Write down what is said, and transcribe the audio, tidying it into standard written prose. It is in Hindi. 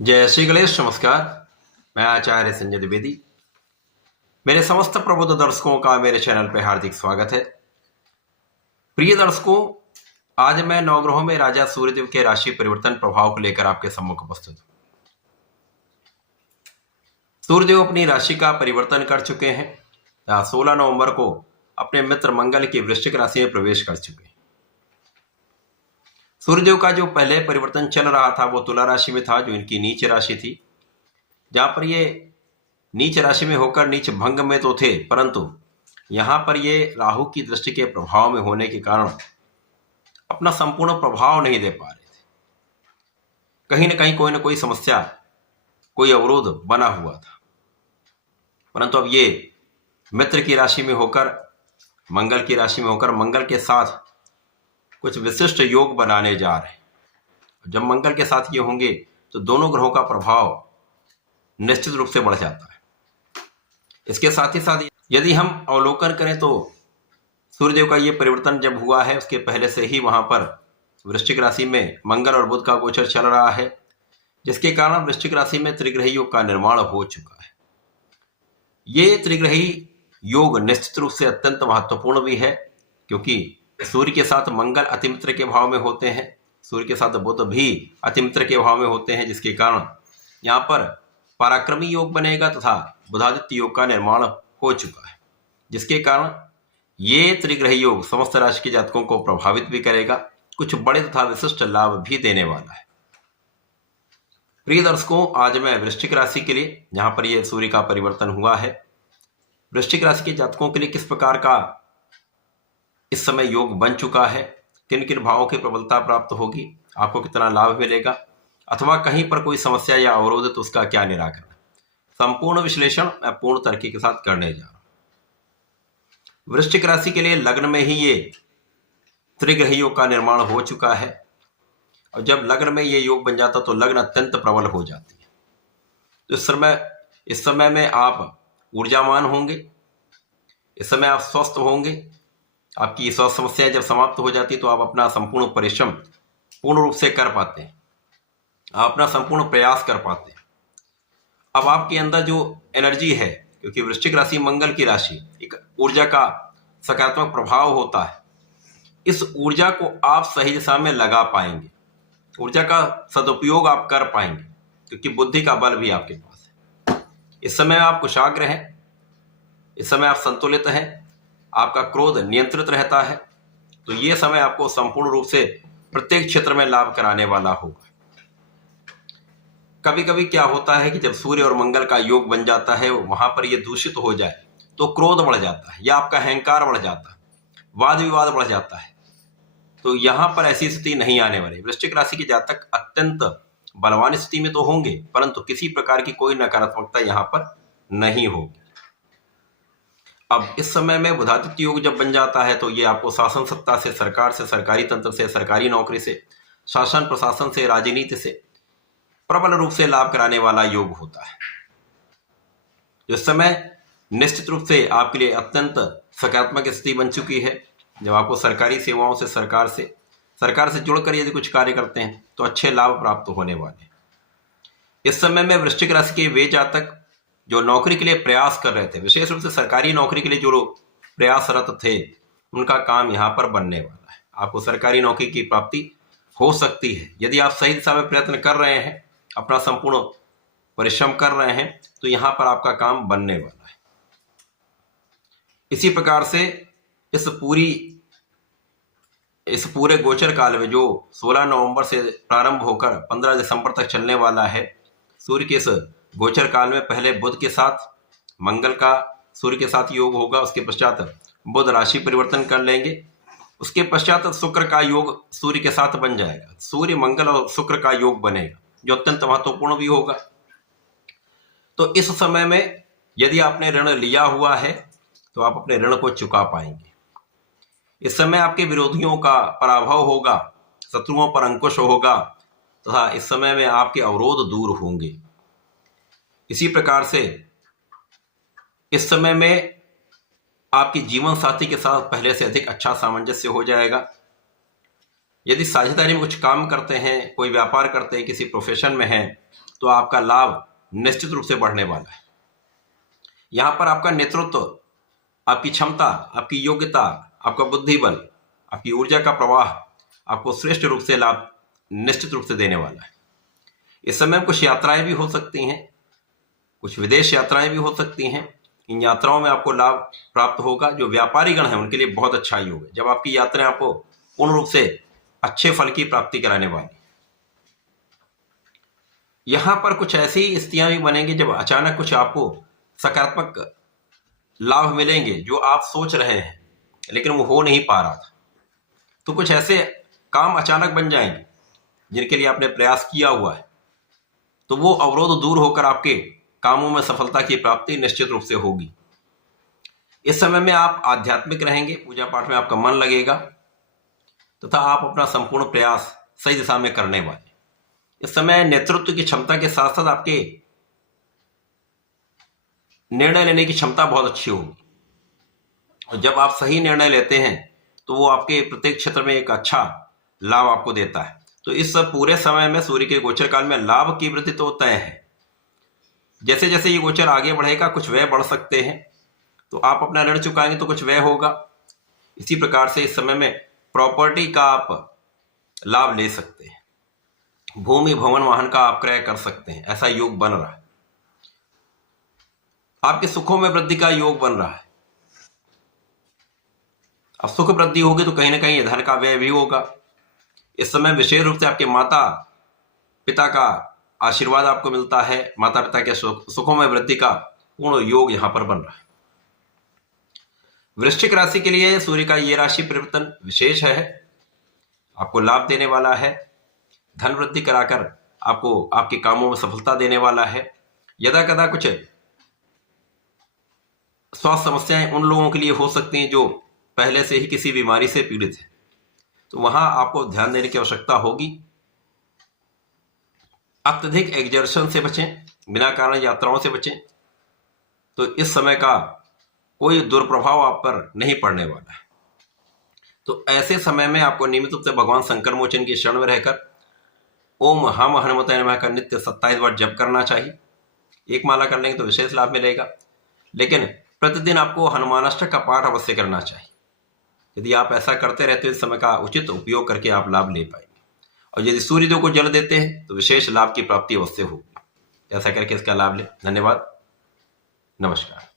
जय श्री गणेश। नमस्कार। मैं आचार्य संजय द्विवेदी। मेरे समस्त प्रबुद्ध दर्शकों का मेरे चैनल पर हार्दिक स्वागत है। प्रिय दर्शकों, आज मैं नवग्रहों में राजा सूर्यदेव के राशि परिवर्तन प्रभाव को लेकर आपके सम्मुख उपस्थित हूं। सूर्यदेव अपनी राशि का परिवर्तन कर चुके हैं। 16 नवंबर को अपने मित्र मंगल की वृश्चिक राशि में प्रवेश कर चुके हैं। सूर्यदेव का जो पहले परिवर्तन चल रहा था वो तुला राशि में था, जो इनकी नीच राशि थी, जहां पर ये नीच राशि में होकर नीच भंग में तो थे, परंतु यहां पर ये राहु की दृष्टि के प्रभाव में होने के कारण अपना संपूर्ण प्रभाव नहीं दे पा रहे थे। कहीं ना कहीं कोई ना कोई समस्या, कोई अवरोध बना हुआ था। परंतु अब ये मित्र की राशि में होकर, मंगल की राशि में होकर, मंगल के साथ कुछ विशिष्ट योग बनाने जा रहे हैं। जब मंगल के साथ ये होंगे तो दोनों ग्रहों का प्रभाव निश्चित रूप से बढ़ जाता है। इसके साथ ही साथ यदि हम अवलोकन करें तो सूर्यदेव का ये परिवर्तन जब हुआ है उसके पहले से ही वहां पर वृश्चिक राशि में मंगल और बुध का गोचर चल रहा है, जिसके कारण वृश्चिक राशि में त्रिग्रही योग का निर्माण हो चुका है। ये त्रिग्रही योग निश्चित रूप से अत्यंत महत्वपूर्ण भी है, क्योंकि सूर्य के साथ मंगल अतिमित्र के भाव में होते हैं, सूर्य के साथ बुध भी अतिमित्र के भाव में होते हैं, जिसके कारण यहाँ पर पराक्रमी योग बनेगा तथा बुधादित्य योग का निर्माण हो चुका है, जिसके कारण ये त्रिग्रही योग समस्त राशि के जातकों को प्रभावित भी करेगा, कुछ बड़े तथा विशिष्ट लाभ भी देने वाला है। प्रिय दर्शकों, आज मैं वृश्चिक राशि के लिए, जहां पर यह सूर्य का परिवर्तन हुआ है, वृश्चिक राशि के जातकों के लिए किस प्रकार का इस समय योग बन चुका है, किन किन भावों की प्रबलता प्राप्त होगी, आपको कितना लाभ मिलेगा, अथवा कहीं पर कोई समस्या या अवरोध तो उसका क्या निराकरण, संपूर्ण विश्लेषण मैं पूर्ण तरीके के साथ करने जा रहा हूं। वृश्चिक राशि के लिए लग्न में ही ये त्रिग्रही योग का निर्माण हो चुका है, और जब लग्न में ये योग बन जाता तो लग्न अत्यंत प्रबल हो जाती है। तो इस समय में आप ऊर्जावान होंगे, इस समय आप स्वस्थ होंगे। आपकी स्वास्थ्य समस्याएं जब समाप्त हो जाती तो आप अपना संपूर्ण परिश्रम पूर्ण रूप से कर पाते हैं, आप अपना संपूर्ण प्रयास कर पाते हैं। अब आपके अंदर जो एनर्जी है, क्योंकि वृश्चिक राशि मंगल की राशि, एक ऊर्जा का सकारात्मक प्रभाव होता है, इस ऊर्जा को आप सही दिशा में लगा पाएंगे, ऊर्जा का सदुपयोग आप कर पाएंगे, क्योंकि बुद्धि का बल भी आपके पास है। इस समय आप कुशाग्र हैं, इस समय आप संतुलित हैं, आपका क्रोध नियंत्रित रहता है, तो ये समय आपको संपूर्ण रूप से प्रत्येक क्षेत्र में लाभ कराने वाला होगा। कभी कभी क्या होता है कि जब सूर्य और मंगल का योग बन जाता है, वहां पर यह दूषित हो जाए तो क्रोध बढ़ जाता है या आपका अहंकार बढ़ जाता है, वाद विवाद बढ़ जाता है। तो यहां पर ऐसी स्थिति नहीं आने वाली। वृश्चिक राशि के जातक अत्यंत बलवान स्थिति में तो होंगे, परंतु किसी प्रकार की कोई नकारात्मकता यहां पर नहीं होगी। अब इस समय में बुधादित्य योग जब बन जाता है तो ये आपको शासन सत्ता से, सरकार से, सरकारी तंत्र से, सरकारी नौकरी से, शासन प्रशासन से, राजनीति से प्रबल रूप से लाभ कराने वाला योग होता है। इस समय निश्चित रूप से आपके लिए अत्यंत सकारात्मक स्थिति बन चुकी है। जब आपको सरकारी सेवाओं से, सरकार से जुड़कर यदि कुछ कार्य करते हैं तो अच्छे लाभ प्राप्त होने वाले हैं। इस समय में वृश्चिक राशि के वे जातक जो नौकरी के लिए प्रयास कर रहे थे, विशेष रूप से सरकारी नौकरी के लिए जो लोग प्रयासरत थे, उनका काम यहाँ पर बनने वाला है। आपको सरकारी नौकरी की प्राप्ति हो सकती है यदि आप सही दिशा में प्रयत्न कर रहे हैं, अपना संपूर्ण परिश्रम कर रहे हैं, तो यहाँ पर आपका काम बनने वाला है। इसी प्रकार से इस पूरे गोचर काल में जो 16 नवंबर से प्रारंभ होकर 15 दिसंबर तक चलने वाला है, सूर्य के इस गोचर काल में पहले बुध के साथ मंगल का सूर्य के साथ योग होगा, उसके पश्चात बुध राशि परिवर्तन कर लेंगे, उसके पश्चात शुक्र का योग सूर्य के साथ बन जाएगा। सूर्य, मंगल और शुक्र का योग बनेगा, जो अत्यंत महत्वपूर्ण भी होगा। तो इस समय में यदि आपने ऋण लिया हुआ है तो आप अपने ऋण को चुका पाएंगे। इस समय आपके विरोधियों का पराभव होगा, शत्रुओं पर अंकुश होगा, तथा इस समय में आपके अवरोध दूर होंगे। इसी प्रकार से इस समय में आपकी जीवन साथी के साथ पहले से अधिक अच्छा सामंजस्य हो जाएगा। यदि साझेदारी में कुछ काम करते हैं, कोई व्यापार करते हैं, किसी प्रोफेशन में हैं, तो आपका लाभ निश्चित रूप से बढ़ने वाला है। यहाँ पर आपका नेतृत्व, आपकी क्षमता, आपकी योग्यता, आपका बुद्धि बल, आपकी ऊर्जा का प्रवाह आपको श्रेष्ठ रूप से लाभ निश्चित रूप से देने वाला है। इस समय कुछ यात्राएं भी हो सकती हैं, कुछ विदेश यात्राएं भी हो सकती हैं। इन यात्राओं में आपको लाभ प्राप्त होगा। जो व्यापारी गण हैं उनके लिए बहुत अच्छा योग है, जब आपकी यात्राएं आपको पूर्ण रूप से अच्छे फल की प्राप्ति कराने वाली। यहां पर कुछ ऐसी स्थितियां भी बनेंगी जब अचानक कुछ आपको सकारात्मक लाभ मिलेंगे जो आप सोच रहे हैं लेकिन वो हो नहीं पा रहा था। तो कुछ ऐसे काम अचानक बन जाएंगे जिनके लिए आपने प्रयास किया हुआ है, तो वो अवरोध दूर होकर आपके कामों में सफलता की प्राप्ति निश्चित रूप से होगी। इस समय में आप आध्यात्मिक रहेंगे, पूजा पाठ में आपका मन लगेगा तथा आप अपना संपूर्ण प्रयास सही दिशा में करने वाले। इस समय नेतृत्व की क्षमता के साथ साथ आपके निर्णय लेने की क्षमता बहुत अच्छी होगी, और जब आप सही निर्णय लेते हैं तो वो आपके प्रत्येक क्षेत्र में एक अच्छा लाभ आपको देता है। तो इस पूरे समय में सूर्य के गोचर काल में लाभ की वृद्धि तो तय है। जैसे जैसे ये गोचर आगे बढ़ेगा कुछ व्यय बढ़ सकते हैं, तो आप अपना ऋण चुकाएंगे तो कुछ व्यय होगा। इसी प्रकार से इस समय में प्रॉपर्टी का आप लाभ ले सकते हैं, भूमि भवन वाहन का आप क्रय कर सकते हैं, ऐसा योग बन रहा है। आपके सुखों में वृद्धि का योग बन रहा है। अब सुख वृद्धि होगी तो कहीं ना कहीं धन का व्यय भी होगा। इस समय विशेष रूप से आपके माता पिता का आशीर्वाद आपको मिलता है, माता पिता के सुखों में वृद्धि का पूर्ण योग यहां पर बन रहा है। वृश्चिक राशि के लिए सूर्य का ये राशि परिवर्तन विशेष है, आपको लाभ देने वाला है, धन वृद्धि कराकर आपको आपके कामों में सफलता देने वाला है। यदा कदा कुछ स्वास्थ्य समस्याएं उन लोगों के लिए हो सकती हैं जो पहले से ही किसी बीमारी से पीड़ित है, तो वहां आपको ध्यान देने की आवश्यकता होगी। अत्यधिक एक्सर्शन से बचें, बिना कारण यात्राओं से बचें, तो इस समय का कोई दुष्प्रभाव आप पर नहीं पड़ने वाला है। तो ऐसे समय में आपको नियमित रूप से भगवान शंकर मोचन की शरण में रहकर ओम हम हनुमते नमः का नित्य 27 बार जप करना चाहिए। एक माला कर लेंगे तो विशेष लाभ मिलेगा, लेकिन प्रतिदिन आपको हनुमानाष्टक का पाठ अवश्य करना चाहिए। यदि आप ऐसा करते रहते हो इस समय का उचित उपयोग करके आप लाभ ले पाएंगे। और यदि सूर्यदेव को जल देते हैं तो विशेष लाभ की प्राप्ति अवश्य होगी। ऐसा करके इसका लाभ लें। धन्यवाद, नमस्कार।